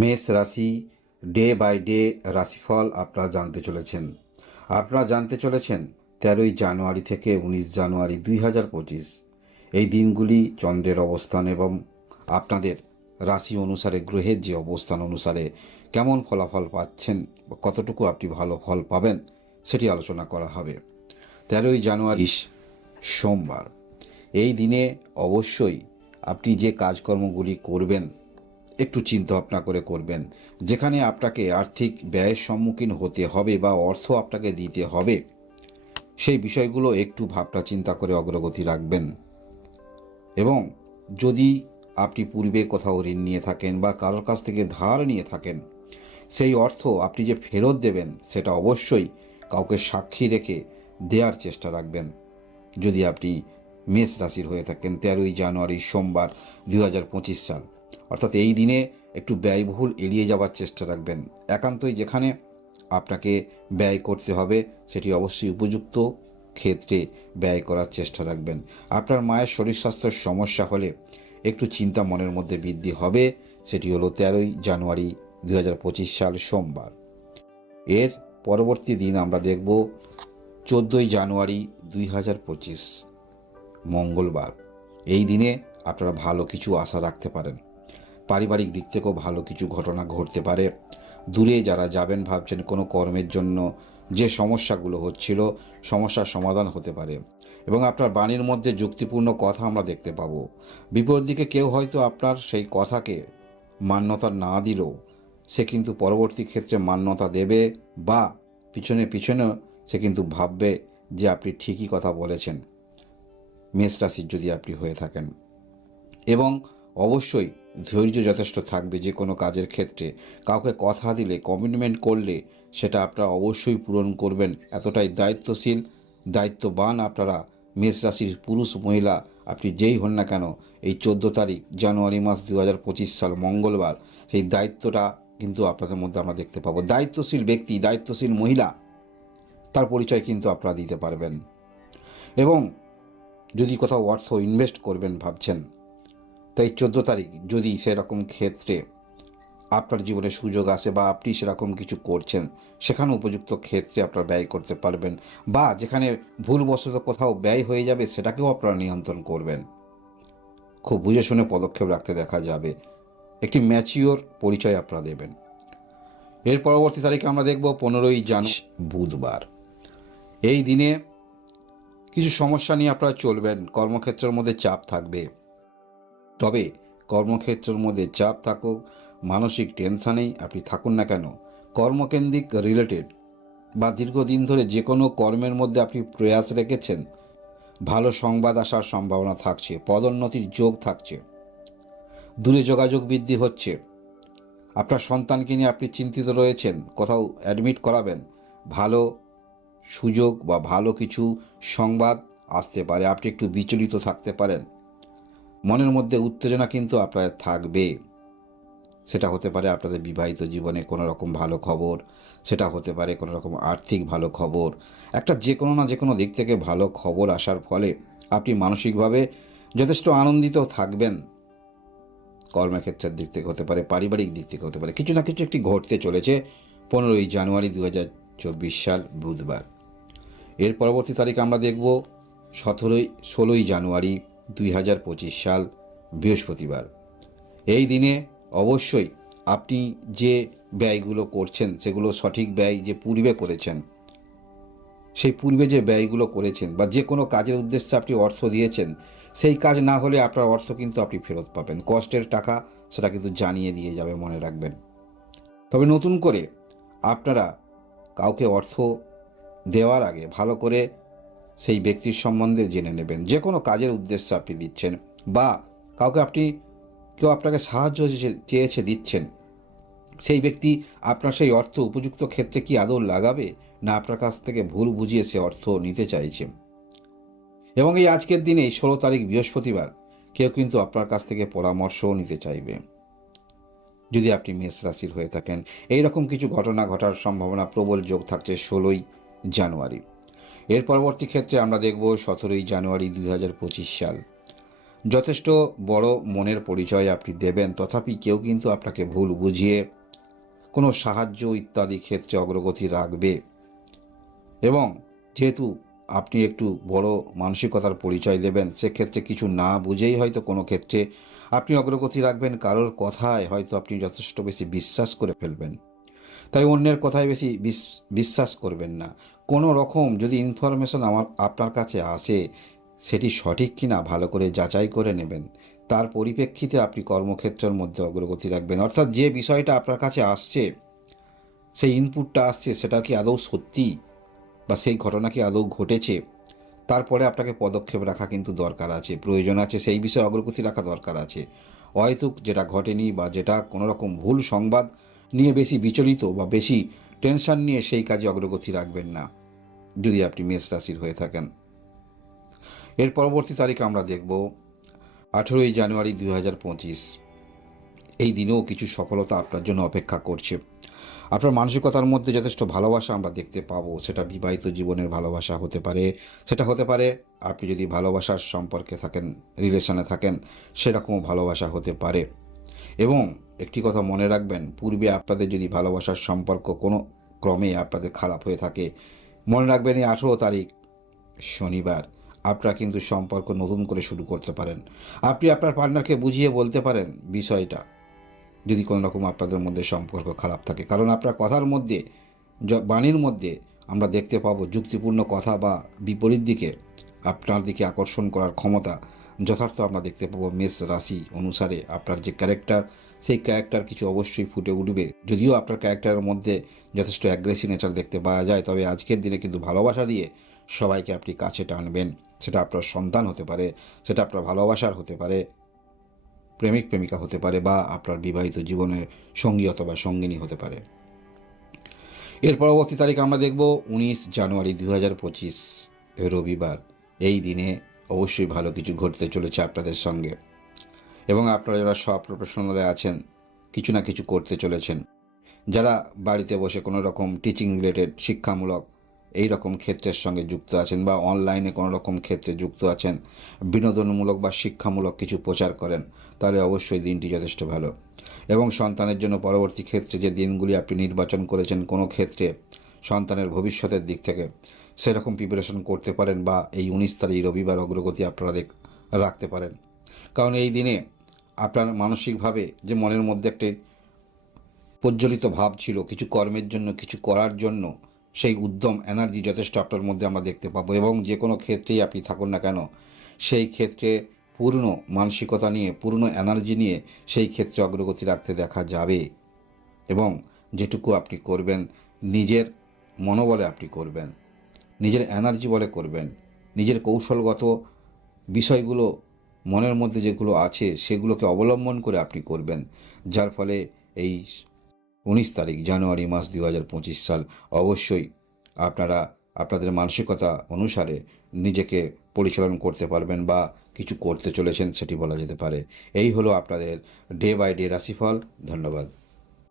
মেষ রাশি day by day রাশিফল আপনারা জানতে চলেছেন। 13 জানুয়ারি থেকে 19 জানুয়ারি 2025 এই দিনগুলি চন্দ্রের অবস্থান এবং আপনাদের রাশি অনুসারে গ্রহের যে অবস্থান অনুসারে কেমন ফলাফল পাচ্ছেন বা কতটুকু আপনি ভালো ফল পাবেন সেটি আলোচনা করা হবে। 13 জানুয়ারি সোমবার এই দিনে অবশ্যই আপনি যে কাজকর্মগুলি করবেন একটু চিন্তা ভাবনা করে করবেন। যেখানে আপনাকে আর্থিক ব্যয়ের সম্মুখীন হতে হবে বা অর্থ আপনাকে দিতে হবে, সেই বিষয়গুলো একটু ভাবনা চিন্তা করে অগ্রগতি রাখবেন। এবং যদি আপনি পূর্বে কোথাও ঋণ নিয়ে থাকেন বা কারোর কাছ থেকে ধার নিয়ে থাকেন, সেই অর্থ আপনি যে ফেরত দেবেন সেটা অবশ্যই কাউকে সাক্ষী রেখে দেওয়ার চেষ্টা রাখবেন। যদি আপনি মেষ রাশির হয়ে থাকেন, 13 জানুয়ারি সোমবার 2025 সাল, অর্থাৎ এই দিনে একটু ব্যয়বহুল এড়িয়ে যাওয়ার চেষ্টা রাখবেন। একান্তই যেখানে আপনাকে ব্যয় করতে হবে সেটি অবশ্যই উপযুক্ত ক্ষেত্রে ব্যয় করার চেষ্টা রাখবেন। আপনার মায়ের শরীর স্বাস্থ্যের সমস্যা হলে একটু চিন্তা মনের মধ্যে বৃদ্ধি হবে। সেটি হলো 13 জানুয়ারি 2025 সাল সোমবার। এর পরবর্তী দিন আমরা দেখব 14 জানুয়ারি 2025 মঙ্গলবার। এই দিনে আপনারা ভালো কিছু আশা রাখতে পারেন। পারিবারিক দিক থেকেও ভালো কিছু ঘটনা ঘটতে পারে। দূরে যারা যাবেন ভাবছেন, কোনো কর্মের জন্য যে সমস্যাগুলো হচ্ছিল, সমস্যার সমাধান হতে পারে এবং আপনার বাণীর মধ্যে যুক্তিপূর্ণ কথা আমরা দেখতে পাবো। বিপরীত দিকে কেউ হয়তো আপনার সেই কথাকে মান্যতা না দিলেও সে কিন্তু পরবর্তী ক্ষেত্রে মান্যতা দেবে বা পিছনে পিছনে সে কিন্তু ভাববে যে আপনি ঠিকই কথা বলেছেন, মেষ রাশির যদি আপনি হয়ে থাকেন। এবং অবশ্যই ধৈর্য যথেষ্ট থাকবে। যে কোনো কাজের ক্ষেত্রে কাউকে কথা দিলে, কমিটমেন্ট করলে সেটা আপনারা অবশ্যই পূরণ করবেন। এতটাই দায়িত্বশীল, দায়িত্ববান আপনারা মেষ রাশির পুরুষ মহিলা আপনি যেই হন না কেন, এই 14 জানুয়ারি মাস 2025 সাল মঙ্গলবার সেই দায়িত্বটা কিন্তু আপনাদের মধ্যে আমরা দেখতে পাবো। দায়িত্বশীল ব্যক্তি, দায়িত্বশীল মহিলা, তার পরিচয় কিন্তু আপনারা দিতে পারবেন। এবং যদি কোথাও অর্থ ইনভেস্ট করবেন ভাবছেন, তাই 14 যদি সেরকম ক্ষেত্রে আপনার জীবনে সুযোগ আসে বা আপনি সেরকম কিছু করছেন, সেখানে উপযুক্ত ক্ষেত্রে আপনারা ব্যয় করতে পারবেন। বা যেখানে ভুলবশত কোথাও ব্যয় হয়ে যাবে সেটাকেও আপনারা নিয়ন্ত্রণ করবেন। খুব বুঝে শুনে পদক্ষেপ রাখতে দেখা যাবে। একটি ম্যাচিওর পরিচয় আপনারা দেবেন। এর পরবর্তী তারিখে আমরা দেখব 15 জানুয়ারি বুধবার। এই দিনে কিছু সমস্যা নিয়ে আপনারা চলবেন। কর্মক্ষেত্রের মধ্যে চাপ থাকবে। তবে কর্মক্ষেত্রের মধ্যে চাপ থাকুক, মানসিক টেনশানেই আপনি থাকুন না কেন, কর্মকেন্দ্রিক রিলেটেড বা দীর্ঘদিন ধরে যে কোনো কর্মের মধ্যে আপনি প্রয়াস রেখেছেন, ভালো সংবাদ আসার সম্ভাবনা থাকছে, পদোন্নতির যোগ থাকছে, দূরে যোগাযোগ বৃদ্ধি হচ্ছে। আপনার সন্তানকে নিয়ে আপনি চিন্তিত রয়েছেন, কোথাও অ্যাডমিট করাবেন, ভালো সুযোগ বা ভালো কিছু সংবাদ আসতে পারে। আপনি একটু বিচলিত থাকতে পারেন। মনের মধ্যে উত্তেজনা কিন্তু আপনার থাকবে। সেটা হতে পারে আপনাদের বিবাহিত জীবনে কোনো রকম ভালো খবর, সেটা হতে পারে কোনো রকম আর্থিক ভালো খবর। একটা যে কোনো না যে কোনো দিক থেকে ভালো খবর আসার ফলে আপনি মানসিকভাবে যথেষ্ট আনন্দিত থাকবেন। কর্মক্ষেত্রের দিক থেকে হতে পারে, পারিবারিক দিক থেকে হতে পারে, কিছু না কিছু একটি ঘটতে চলেছে 15 জানুয়ারি 2024 সাল বুধবার। এর পরবর্তী তারিখ আমরা দেখব 16 জানুয়ারি 2025 সাল বৃহস্পতিবার। এই দিনে অবশ্যই আপনি যে ব্যয়গুলো করছেন সেগুলো সঠিক ব্যয় যে পূর্বে করেছেন, সেই পূর্বে যে ব্যয়গুলো করেছেন বা যে কোনো কাজের উদ্দেশ্যে আপনি অর্থ দিয়েছেন, সেই কাজ না হলে আপনার অর্থ কিন্তু আপনি ফেরত পাবেন। কষ্টের টাকা সেটা কিন্তু জানিয়ে দিয়ে যাবে, মনে রাখবেন। তবে নতুন করে আপনারা কাউকে অর্থ দেওয়ার আগে ভালো করে সেই ব্যক্তির সম্বন্ধে জেনে নেবেন। যে কোনো কাজের উদ্দেশ্যে আপনি দিচ্ছেন বা কাউকে কেউ আপনাকে সাহায্য চেয়েছে দিচ্ছেন, সেই ব্যক্তি আপনার সেই অর্থ উপযুক্ত ক্ষেত্রে কি আদৌ লাগাবে, না আপনার কাছ থেকে ভুল বুঝিয়ে সে অর্থ নিতে চাইছে। এবং এই আজকের দিনে 16 বৃহস্পতিবার কেউ কিন্তু আপনার কাছ থেকে পরামর্শও নিতে চাইবে। যদি আপনি মেষ রাশির হয়ে থাকেন, এইরকম কিছু ঘটনা ঘটার সম্ভাবনা প্রবল যোগ থাকছে 16 জানুয়ারি। এর পরবর্তী ক্ষেত্রে আমরা দেখব 17 জানুয়ারি 2025 সাল যথেষ্ট বড় মনের পরিচয় আপনি দেবেন, তথাপি কেউ কিন্তু আপনাকে ভুল বুঝিয়ে কোনো সাহায্য ইত্যাদি ক্ষেত্রে অগ্রগতি রাখবে। এবং যেহেতু আপনি একটু বড় মানসিকতার পরিচয় দেবেন, সেক্ষেত্রে কিছু না বুঝেই হয়তো কোনো ক্ষেত্রে আপনি অগ্রগতি রাখবেন, কারোর কথায় হয়তো আপনি যথেষ্ট বেশি বিশ্বাস করে ফেলবেন। তাই অন্যের কথায় বেশি বিশ্বাস করবেন না। কোনো রকম যদি ইনফরমেশন আপনার কাছে আসে, সেটি সঠিক কিনা ভালো করে যাচাই করে নেবেন। তার পরিপ্রেক্ষিতে আপনি কর্মক্ষেত্রের মধ্যে অগ্রগতি রাখবেন। অর্থাৎ যে বিষয়টা আপনার কাছে আসছে, সেই ইনপুটটা আসছে, সেটা কি আদৌ সত্যি বা সেই ঘটনা কি আদৌ ঘটেছে, তারপরে আপনাকে পদক্ষেপ রাখা কিন্তু দরকার আছে, প্রয়োজন আছে, সেই বিষয়ে অগ্রগতি রাখা দরকার আছে। হয়তো যেটা ঘটেনি বা যেটা কোনো রকম ভুল সংবাদ নিয়ে বেশি বিচলিত বা বেশি টেনশন নিয়ে সেই কাজে অগ্রগতি রাখবেন না, যদি আপনি মেষ রাশির হয়ে থাকেন। এর পরবর্তী তারিখ আমরা দেখব 18ই জানুয়ারি 2025। এই দিনেও কিছু সফলতা আপনার জন্য অপেক্ষা করছে। আপনার মানসিকতার মধ্যে যথেষ্ট ভালোবাসা আমরা দেখতে পাবো। সেটা বিবাহিত জীবনের ভালোবাসা হতে পারে, সেটা হতে পারে আপনি যদি ভালোবাসার সম্পর্কে থাকেন, রিলেশনে থাকেন, সেরকমও ভালোবাসা হতে পারে। এবং একটি কথা মনে রাখবেন, পূর্বে আপনাদের যদি ভালোবাসার সম্পর্ক কোনো ক্রমে আপনাদের খারাপ হয়ে থাকে, মনে রাখবেন এই 18 তারিখ শনিবার আপনারা কিন্তু সম্পর্ক নতুন করে শুরু করতে পারেন। আপনি আপনার পার্টনারকে বুঝিয়ে বলতে পারেন বিষয়টা, যদি কোনো রকম আপনাদের মধ্যে সম্পর্ক খারাপ থাকে। কারণ আপনার কথার মধ্যে, বাণীর মধ্যে আমরা দেখতে পাবো যুক্তিপূর্ণ কথা বা বিপরীত দিকে আপনার দিকে আকর্ষণ করার ক্ষমতা যথার্থ আমরা দেখতে পাবো। মেষ রাশি অনুসারে আপনার যে ক্যারেক্টার, সেই ক্যারেক্টার কিছু অবশ্যই ফুটে উঠবে। যদিও আপনার ক্যারেক্টারের মধ্যে যথেষ্ট অ্যাগ্রেসিভ নেচার দেখতে পাওয়া যায়, তবে আজকের দিনে কিন্তু ভালোবাসা দিয়ে সবাইকে আপনি কাছে টানবেন। সেটা আপনার সন্তান হতে পারে, সেটা আপনার ভালোবাসার হতে পারে, প্রেমিক প্রেমিকা হতে পারে, বা আপনার বিবাহিত জীবনের সঙ্গী অথবা সঙ্গিনী হতে পারে। এর পরবর্তী তারিখ আমরা দেখব 19 জানুয়ারি 2025 রবিবার। এই দিনে অবশ্যই ভালো কিছু ঘটতে চলেছে আপনাদের সঙ্গে, এবং আপনারা যারা সব প্রফেশনালে আছেন, কিছু না কিছু করতে চলেছেন। যারা বাড়িতে বসে কোনো রকম টিচিং রিলেটেড, শিক্ষামূলক এই রকম ক্ষেত্রের সঙ্গে যুক্ত আছেন, বা অনলাইনে কোনো রকম ক্ষেত্রে যুক্ত আছেন, বিনোদনমূলক বা শিক্ষামূলক কিছু প্রচার করেন, তাহলে অবশ্যই দিনটি যথেষ্ট ভালো। এবং সন্তানের জন্য পরবর্তী ক্ষেত্রে যে দিনগুলি আপনি নির্বাচন করেছেন, কোনো ক্ষেত্রে সন্তানের ভবিষ্যতের দিক থেকে সেরকম প্রিপারেশন করতে পারেন, বা এই 19 তারিখ রবিবার অগ্রগতি আপনারা রাখতে পারেন। কারণ এই দিনে আপনার মানসিকভাবে যে মনের মধ্যে একটি প্রজ্বলিত ভাব ছিল কিছু কর্মের জন্য, কিছু করার জন্য, সেই উদ্যম এনার্জি যথেষ্ট আপনার মধ্যে আমরা দেখতে পাবো। এবং যে কোনো ক্ষেত্রেই আপনি থাকুন না কেন, সেই ক্ষেত্রে পূর্ণ মানসিকতা নিয়ে, পূর্ণ এনার্জি নিয়ে সেই ক্ষেত্রে অগ্রগতি রাখতে দেখা যাবে। এবং যেটুকু আপনি করবেন, নিজের মনোবলে আপনি করবেন, নিজের এনার্জি বলে করবেন, নিজের কৌশলগত বিষয়গুলো মনের মধ্যে যেগুলো আছে সেগুলোকে অবলম্বন করে আপনি করবেন, যার ফলে এই 19 তারিখ জানুয়ারি মাস 2025 সাল অবশ্যই আপনারা আপনাদের মানসিকতা অনুসারে নিজেকে পরিচালনা করতে পারবেন, বা কিছু করতে চলেছেন সেটি বলা যেতে পারে। এই হলো আপনাদের ডে বাই ডে রাশিফল। ধন্যবাদ।